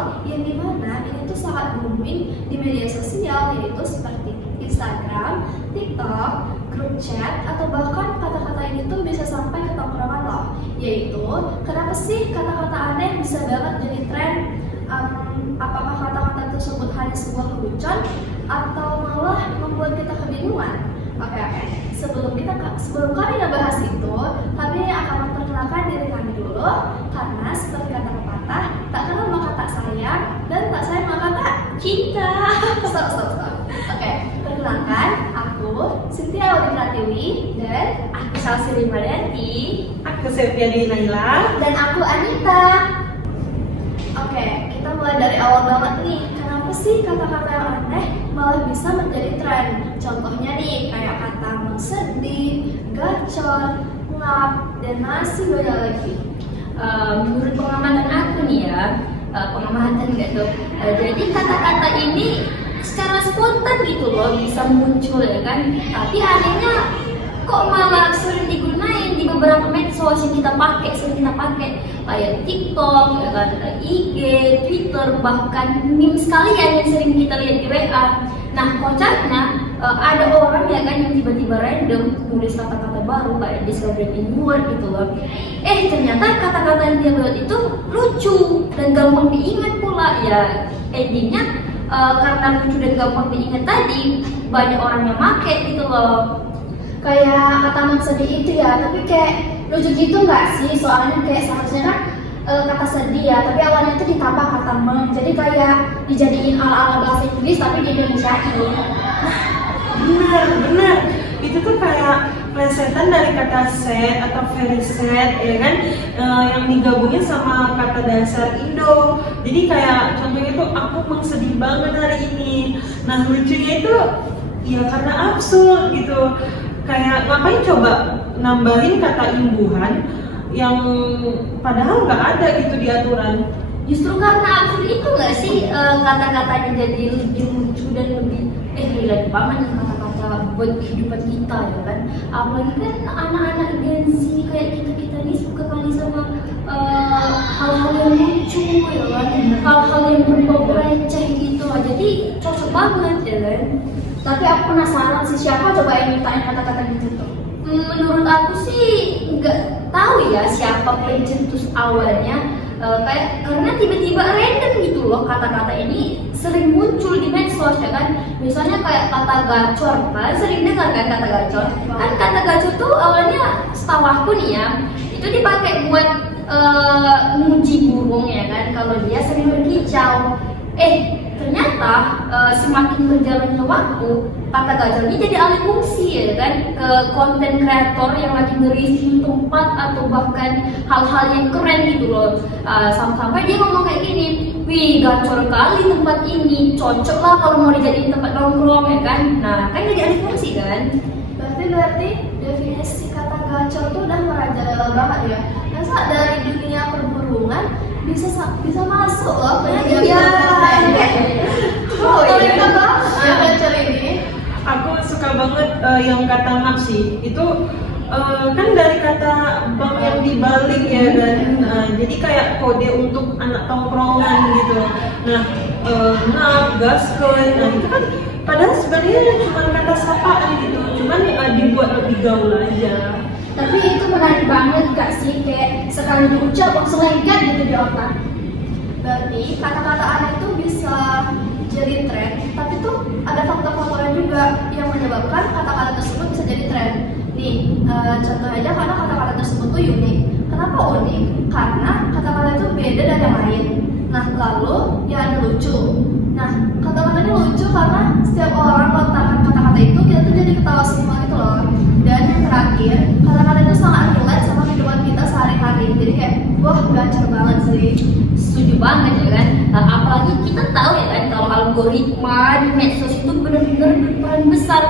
visual yang dimana ini tuh sangat booming di media sosial, yaitu seperti Instagram, TikTok, grup chat, atau bahkan kata-kata ini tuh bisa sampai ke tongkrongan loh. Yaitu, kenapa sih kata-kata aneh bisa banget jadi tren? Apakah kata-kata tersebut hanya sebuah lelucon atau malah membuat kita kebingungan? Oke. Sebelum kami ngebahas itu, kami akan memperkenalkan diri kami dulu, karena seperti kata pepatah, tak kenal maka tak sayang, dan tak sayang maka tak cinta. Stop. Oke, perkenalkan, aku Cynthia Audi Pratiwi, dan Aku Salsili Marianti. Aku Septiadi Naila. dan aku Anita. Oke, kita mulai dari awal banget nih. Kenapa sih kata-kata yang aneh malah bisa menjadi tren? Contohnya nih, kayak kata sedih, gacor, ngap, dan masih banyak lagi. Menurut pengamatan aku nih ya, pengamatan gak tuh. Jadi kata-kata ini secara spontan gitu loh bisa muncul ya kan. Tapi anehnya kok malah sering digunain di beberapa medsos yang sering kita pakai kayak TikTok, ya kan, IG, Twitter, bahkan meme sekalian yang sering kita lihat di WA. Nah, kocaknya ada orang ya kan yang tiba-tiba random nulis kata-kata baru kayak discovered in new word gitu loh. Ternyata kata-kata yang dia buat itu lucu dan gampang diingat pula ya. Endingnya karena lucu dan gampang diingat tadi, banyak orang yang make gitu loh. Kayak kata sedih itu ya, tapi kayak lucu gitu nggak sih? Soalnya kayak seharusnya kan kata sedih ya, tapi awalnya itu ditambah kata jadi kayak dijadiin ala-ala bahasa Inggris tapi di Indonesiain. Benar. Itu tuh kayak plesetan dari kata sad atau very sad, ya kan, yang digabungin sama kata dasar Indo. Jadi kayak contohnya tuh aku sedih banget hari ini. Nah, lucunya itu ya karena absurd gitu. Kayak ngapain coba nambahin kata imbuhan yang padahal nggak ada gitu di aturan. Justru karena absurd itu nggak sih kata-katanya jadi lebih lucu dan lebih relate banget nih kata-kata buat kehidupan kita ya kan. Apalagi kan anak-anak Gen Z kayak kita nih suka kali sama hal-hal yang lucu ya kan, hal-hal yang berbau receh gitu. Jadi cocok banget ya kan. Tapi aku penasaran sih, siapa coba yang nyiptain kata-kata gitu tuh? Menurut aku sih nggak tahu ya siapa pencetus awalnya. Karena tiba-tiba random gitu loh kata-kata ini sering muncul di medsos ya kan. Misalnya kayak kata gacor, kan sering dengar kan kata gacor. Kan kata gacor tuh awalnya setahu aku nih ya, itu dipakai buat muji burung ya kan, kalau dia sering berkicau. Ternyata semakin berjalannya waktu, kata gacor ini jadi alih fungsi ya kan ke konten kreator yang lagi nge-review tempat atau bahkan hal-hal yang keren gitu loh. Sampai dia ngomong kayak gini, wih gacor kali tempat ini, cocok lah kalau mau dijadiin tempat nongkrong ya kan. Nah kan jadi alih fungsi kan. Berarti definisi kata gacor tuh udah merajalela banget ya. Masa dari dunia perburungan bisa masuk loh ke dunia gacor ini. Aku suka banget yang kata nafsi itu kan dari kata bang yang dibalik ya kan. Jadi kayak kode untuk anak tongkrongan gitu. Nah, ngap, gaskeun, itu kan padahal sebenarnya cuma kata sapaan gitu, cuman dibuat lebih gaul aja. Tapi itu menarik banget gak sih, kayak sekali diucap langsung lengket gitu di otak. Berarti kata-kata aneh itu bisa jadi tren, tapi tuh ada faktor-faktornya juga yang menyebabkan kata-kata tersebut bisa jadi tren. Nih, contoh aja karena kata-kata tersebut tuh unik. Kenapa unik? Karena kata-kata itu beda dari yang lain. Nah, lalu yang ada lucu. Nah, kata-katanya lucu karena setiap orang melontarkan kata-kata itu kita tuh jadi ketawa semua gitu loh. Dan terakhir, kata-kata itu sangat relate sama kehidupan kita sehari-hari. Jadi kayak, wah gacor banget sih. Setuju banget ya kan. Apalagi kita tahu ya kan kalau algoritma di medsos itu benar-benar berperan besar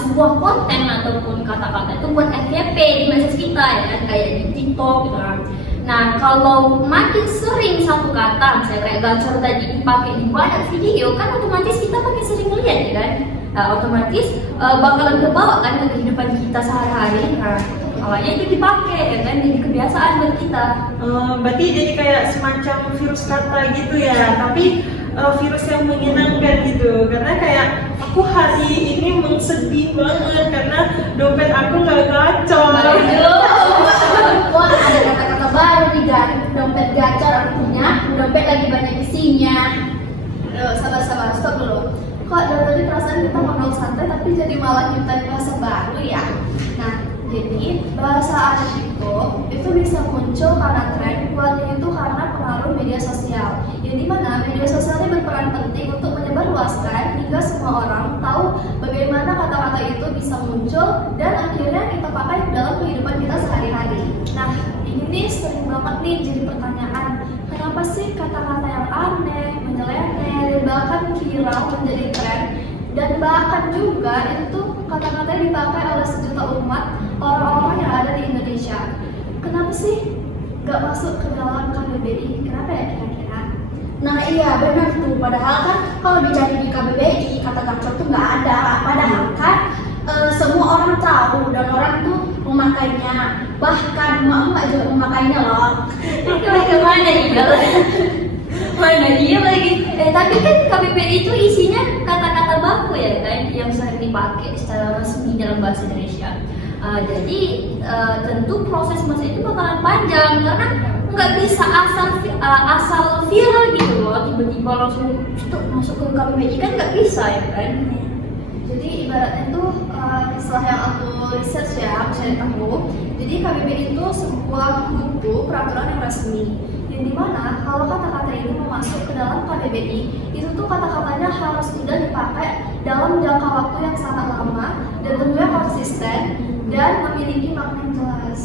sebuah konten ataupun kata-kata itu buat FYP di medsos kita ya kan, kayak di TikTok gitu kan. Nah kalau makin sering satu kata misalnya kayak gacor tadi dipakai di banyak video kan otomatis kita makin sering lihat ya kan. Otomatis bakalan kebawa kan ke kehidupan kita sehari-hari. Nah awalnya itu dipakai ya kan, jadi kebiasaan buat kita. Berarti jadi kayak semacam virus kata gitu ya, tapi virus yang menyenangkan gitu. Karena kayak aku hari ini sedih banget karena dompet aku nggak gacor. Wah, ada kata-kata baru nih, dompet gacor artinya dompet lagi banyak isinya. Sabar, stop dulu. Kok dari tadi perasaan kita ngobrol santai tapi jadi malah nyiptain bahasa baru ya? Nah, jadi bahasa anak itu bisa muncul karena tren, kuatnya itu karena pengaruh media sosial. Yang dimana media sosial ini berperan penting untuk menyebarluaskan hingga semua orang tahu bagaimana kata-kata itu bisa muncul dan akhirnya kita pakai dalam kehidupan kita sehari-hari. Nah, ini nih sering banget nih jadi pertanyaan, kenapa sih kata-kata yang aneh, menyeleneh, dan bahkan viral menjadi tren, dan bahkan juga itu tuh kata-katanya dipakai oleh sejuta umat orang-orang yang ada di Indonesia. Kenapa sih gak masuk ke dalam KBBI? Kenapa ya kira-kira? Nah iya benar tuh, padahal kan kalau dicari di KBBI kata gacor tuh nggak ada, padahal kan semua orang tahu dan orang tuh memakainya, bahkan emak-emak juga memakainya loh. Kemana juga mana dia lagi? Tapi kan KBBI itu isinya kata-kata baku ya kan, yang sering dipakai secara resmi dalam bahasa Indonesia. Jadi tentu proses masa itu bakalan panjang karena nggak bisa asal viral gitu loh, tiba-tiba langsung masuk ke KBBI kan nggak bisa ya kan. Jadi ibaratnya tuh setelah yang aku research ya, aku cari tahu. Jadi KBBI itu sebuah buku peraturan yang resmi. Yang dimana kalau kata-kata ini mau masuk ke dalam KBBI, itu tuh kata-katanya harus sudah dipakai dalam jangka waktu yang sangat lama dan tentunya konsisten dan memiliki makna yang jelas.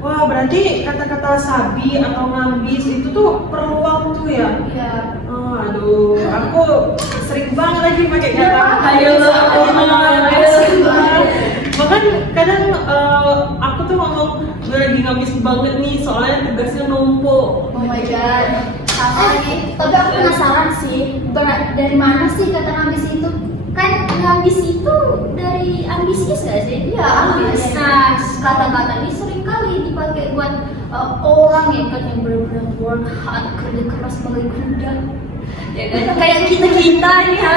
Wah, berarti kata-kata sabi atau ngambis itu tuh perlu waktu ya? Iya. Aduh, aku sering banget lagi pakai kata Ayo, bahkan kadang aku tuh ngomong gue lagi ngabis banget nih soalnya tugasnya numpuk. Oh my god. Sama nih. Tapi aku penasaran sih, dari mana sih kata ngambis itu? Kan ngambis itu dari ambisius gak sih? Iya, ambis. Nah, kata-kata ini sering kali dipakai buat orang ya kan yang benar-benar work hard, kerja keras sebagai kuda. Ya kan? Kayak kita nih ya.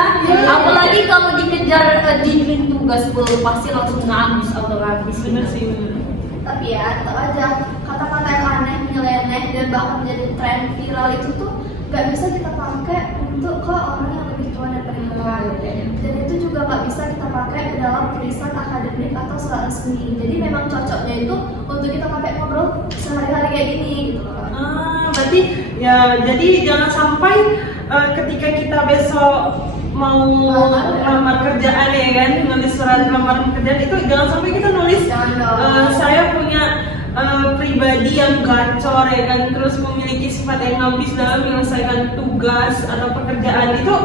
Apalagi kalau dikejar diberi tugas pasti langsung ngambis atau ngambis. Bener sih, bener. Tapi ya tetap aja kata-kata yang aneh, menyeleneh dan bahkan menjadi tren viral itu tuh gak bisa kita pakai untuk ke orang yang lebih tua dan perempuan. Dan itu juga gak bisa kita pakai ke dalam tulisan akademik atau surat resmi. Jadi memang cocoknya itu untuk kita pakai ngobrol sehari-hari kayak gini gitu loh. Berarti ya jadi jangan sampai ketika kita besok mau lamar kerjaan ya kan, nulis surat lamaran kerjaan itu jangan sampai kita nulis saya punya pribadi yang gacor ya kan, terus memiliki sifat yang ngambis dalam menyelesaikan tugas atau pekerjaan itu.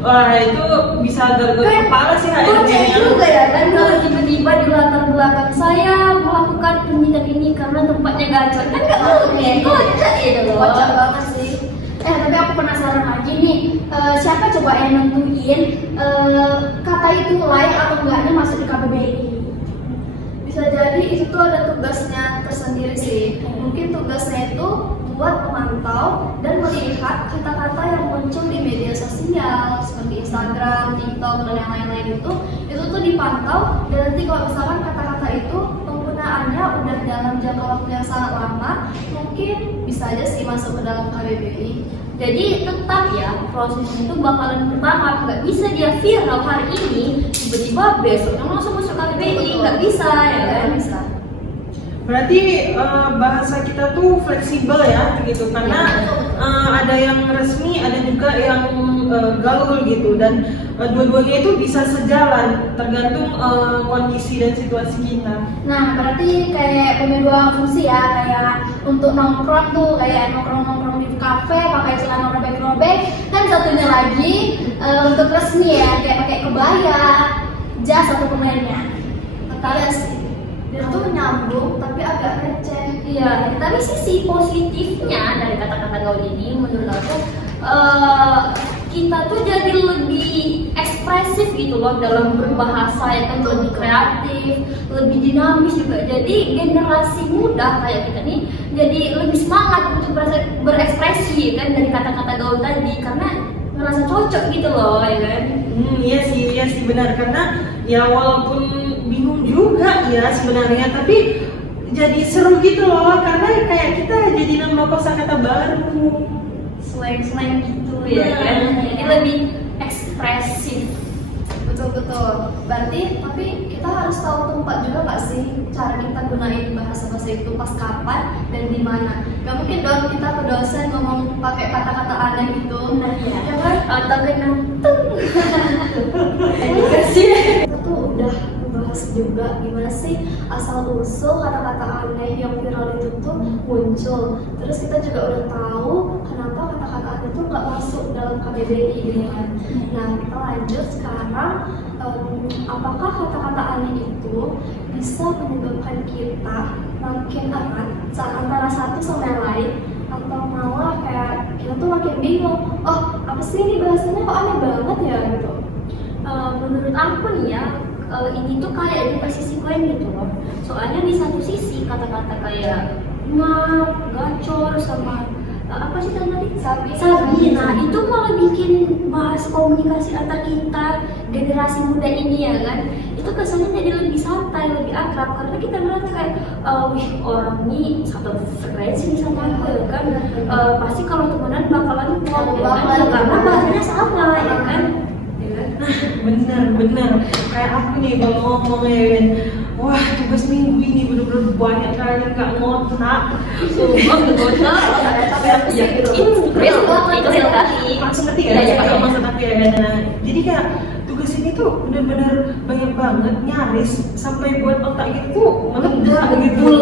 Wah itu bisa garuk kepala sih kayaknya juga ya kan, kalau tiba-tiba di latar belakang saya melakukan pendidikan ini karena tempatnya gacor kan nggak mungkin, kocak ya loh. Kocak banget sih. Tapi aku penasaran lagi nih, siapa coba yang nentuin kata itu layak atau enggaknya masuk di KBBI? Bisa jadi itu tuh ada tugasnya tersendiri sih. Mungkin tugasnya itu buat memantau dan melihat kata-kata yang muncul di media sosial seperti Instagram, TikTok, dan yang lain-lain itu tuh dipantau, dan nanti kalau misalkan kata-kata itu penggunaannya udah dalam jangka waktu yang sangat lama, mungkin bisa aja sih masuk ke dalam KBBI. Jadi tetap ya prosesnya itu bakalan bertahap, nggak bisa dia viral hari ini tiba-tiba besoknya langsung masuk KBBI, nggak bisa ya kan? Bisa. Berarti bahasa kita tuh fleksibel ya gitu, karena ada yang resmi, ada juga yang gaul gitu, dan dua-duanya itu bisa sejalan tergantung kondisi dan situasi kita. Nah berarti kayak punya dua fungsi ya, kayak untuk nongkrong tuh kayak nongkrong di kafe pakai celana robek-robek, dan satunya lagi untuk resmi ya kayak pakai kebaya, jas atau lainnya. Iya sih. Dia tuh nyambung tapi agak receh. Iya, tapi sisi positifnya dari kata-kata gaul ini menurut aku kita tuh jadi lebih ekspresif gitu loh dalam berbahasa, ya kan, lebih kreatif, lebih dinamis juga. Jadi generasi muda kayak kita nih jadi lebih semangat untuk berekspresi, ya kan, dari kata-kata gaul tadi karena ngerasa cocok gitu loh, ya kan. Iya sih benar, karena ya walaupun bingung juga ya sebenarnya, tapi jadi seru gitu loh karena kayak kita jadi nambah kosakata baru, Slang-slang gitu ya kan, jadi lebih ekspresif. Betul. Berarti tapi kita harus tahu tempat juga nggak sih cara kita gunain bahasa-bahasa itu pas kapan dan di mana. Gak mungkin dong kita ke dosen ngomong pakai kata-kata aneh gitu. Nah, ya. Ya kan? Atau kena tung. Edukasi. Kita tuh udah bahas juga gimana sih asal usul kata-kata aneh yang viral itu tuh muncul. Terus kita juga udah tahu kenapa kata-kata aneh itu nggak masuk dalam KBBI gitu kan. Nah kita lanjut sekarang, apakah kata-kata aneh itu bisa menyebabkan kita makin erat antara satu sama yang lain, atau malah kayak kita tuh makin bingung, oh apa sih ini bahasanya kok aneh banget ya gitu. Menurut aku nih ya, ini tuh kayak dua sisi koin gitu loh. Soalnya di satu sisi kata-kata kayak ngap, gacor, sama apa sih tadi? Sabi. Nah itu malah bikin bahas komunikasi antar kita generasi muda ini, ya kan. Itu kesannya jadi lebih santai, lebih akrab karena kita ngerasa kayak wih orang ini satu frekuensi sama aku, ya kan. Pasti kalau temenan bakalan klop, ya kan? Karena bahasanya sama, ya kan. bener kayak aku nih kalau ngomong ya kan, wah tugas minggu ini bener-bener banyak kali nggak ngotak. Ya, itu real tadi. Langsung ngerti kan? Ya. Maksud aku ya kan. Nah, jadi kayak tugas ini tuh bener-bener banyak banget, nyaris sampai buat otak gitu meledak gitu.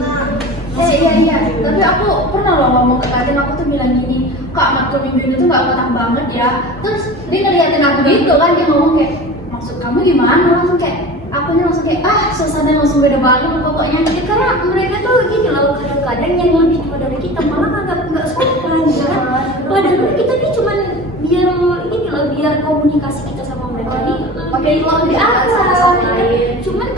Nah, Iya. Tapi aku pernah loh ngomong ke Kadin, aku tuh bilang gini, Kak, matkul minggu ini tuh gak ngotak banget ya. Terus dia ngeliatin aku gitu kan, dia ngomong kayak, maksud kamu gimana? Langsung kayak, akunya langsung kayak, suasana langsung beda banget pokoknya. Ya, karena mereka tuh gini loh, kadang-kadang yang lebih tua dari kita malah nggak sopan, ya kan. Padahal kita nih cuman biar ini loh, biar komunikasi kita sama mereka nih lebih akrab. Cuman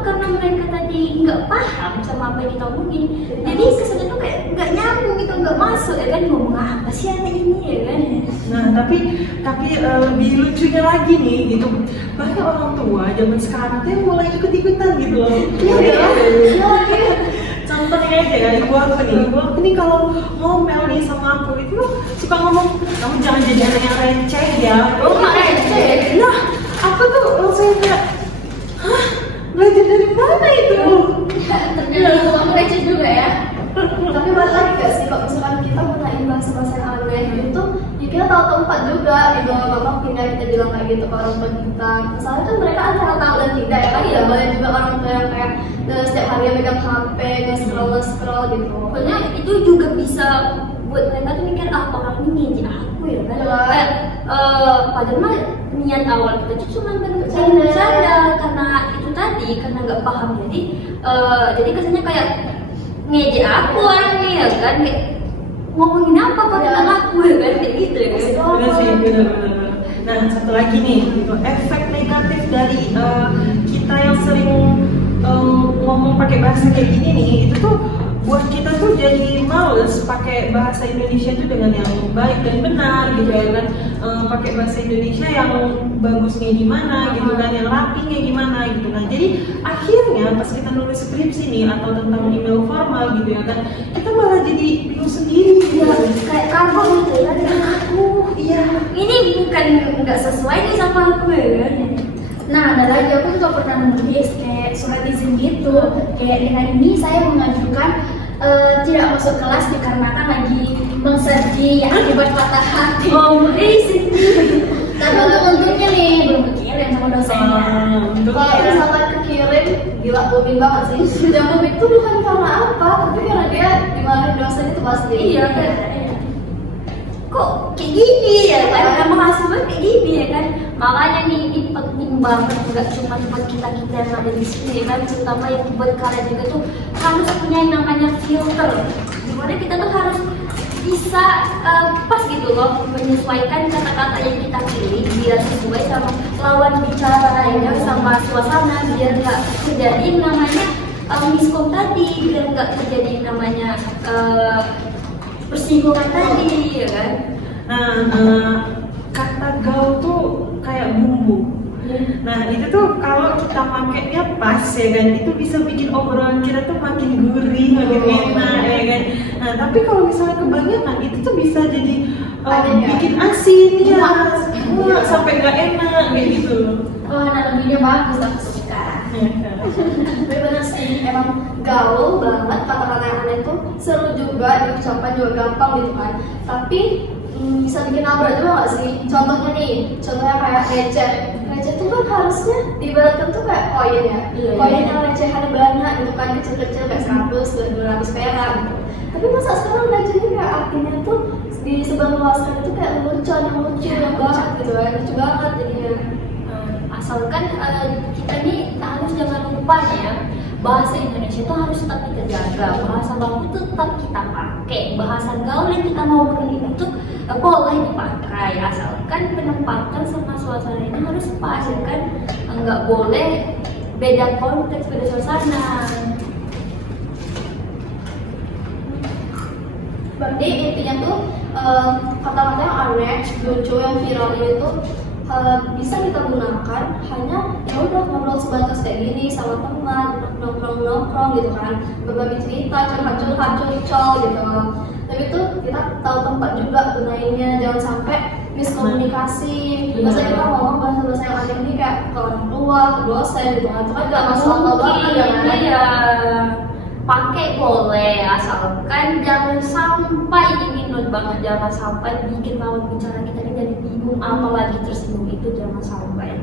karena mereka tadi nggak paham sama apa yang kita omongin, jadi kesannya tuh kayak nggak nyambung gitu, nggak masuk, ya kan. Ngomong apa sih anak ini, ya kan. Nah, tapi lebih lucunya lagi nih gitu, banyak orang tua zaman sekarang tuh yang mulai ikut-ikutan gitu loh. Iya. Contohnya aja ya, ibu aku nih kalau ngomel nih sama aku itu suka ngomong, kamu jangan jadi anak yang receh ya. Oh, nggak receh. Nah, aku tuh langsung kayak, hah, belajar dari mana itu? Ternyata kamu receh juga ya. Tapi balik lagi gak sih, kalau misalkan kita gunain bahasa-bahasa yang aneh gitu, ya kita tahu tempat juga gitu. Gak mungkin ya kita bilang kayak gitu ke orang tua kita. Misalnya kan mereka antara tahu dan tidak ya kan. Ya banyak juga orang tua yang kayak setiap hari megang HP, nge-scroll gitu. Pokoknya itu juga bisa buat mereka tuh mikir, orang ini ngejek aku ya kan. Kayak padahal mah niat awal kita tuh cuma bercanda karena itu tadi, karena nggak paham. Jadi kesannya kayak ngejek aku orang nih, ya kan, kayak ngomongin apa tentang aku, ya kan, kayak gitu ya. Bener sih, bener. Nah, satu lagi nih, gitu, efek negatif dari kita yang sering ngomong pakai bahasa kayak gini nih, itu tuh buat kita tuh jadi males pakai bahasa Indonesia itu dengan yang baik dan benar gitu ya kan. Pakai bahasa Indonesia yang bagusnya gimana gitu kan, yang rapinya gimana gitu. Nah, jadi akhirnya pas kita nulis skripsi nih atau tentang email formal gitu ya kan, kita malah jadi bingung sendiri gitu. Kayak kamu gitu ya, aku Iya. ini bukan nggak sesuai nih sama aku, ya kan. Nah, ada lagi, aku juga pernah nulis kayak surat izin gitu. Kayak dengan ini saya mengajukan tidak masuk kelas dikarenakan lagi mengserji yang akibat patah hati. Tapi untungnya nih belum kekirim sama dosennya. Kalau misalkan kekirim, gila booming banget sih. Dan booming itu bukan karena apa, tapi karena dia dimarahin dosen itu pasti. Iya kan. Kok kayak gini ya kan, mahasiswa kayak gini ya kan. Makanya nih ini penting banget, nggak cuma buat kita yang ada di sini ya kan, terutama yang buat kalian juga tuh harus punya yang namanya filter. Dimana kita tuh harus bisa pas gitu loh, menyesuaikan kata-kata yang kita pilih biar sesuai sama lawan bicara ya kan, sama suasana, biar nggak terjadi namanya miskom tadi, biar nggak terjadi namanya persinggungan tadi ya kan. Nah, kata gaul tuh kayak bumbu. Nah itu tuh kalau kita pakainya pas ya kan, itu bisa bikin obrolan kita tuh makin gurih, makin enak ya kan. Nah tapi kalau misalnya kebanyakan itu tuh bisa jadi bikin asin ya, sampai nggak enak kayak gitu. Oh, analoginya bagus, aku suka. Tapi bener sih, emang gaul banget kata-kata yang aneh tuh seru juga, diucapkan juga gampang gitu kan. Tapi bisa bikin nabrak juga nggak sih? Contohnya nih, contohnya kayak receh. Receh tuh kan harusnya diibaratkan tuh kayak koin ya. Iya, Koin iya. yang recehan banyak gitu kan, kecil-kecil kayak 100, 200 perak gitu. Tapi masa sekarang recehnya kayak artinya tuh disebarluaskan itu kayak lelucon yang lucu yang banget gitu kan, lucu banget jadinya. Asalkan kita nih harus jangan lupa ya, bahasa Indonesia itu harus tetap kita jaga, bahasa baku itu tetap kita pakai, bahasa gaul yang kita mau beli itu boleh dipakai, asalkan penempatan sama suasananya harus pas ya kan, nggak boleh beda konteks, beda suasana. Berarti intinya tuh kata-kata yang aneh, lucu, yang viral ini tuh bisa kita gunakan hanya ya udah ngobrol sebatas kayak gini sama teman, nongkrong gitu kan, berbagi cerita, curhat curcol gitu. Tapi tuh kita tahu tempat juga gunainnya, jangan sampai miskomunikasi. Biasa kita ngomong bahasa-bahasa yang aneh ini kayak ke orang tua, ke dosen gitu kan, itu kan gak masuk akal banget ya kan? Iya, pakai boleh, asalkan jangan sampai ini not banget, jangan sampai bikin lawan bicara kita ini jadi bingung, apalagi tersinggung, itu jangan sampai.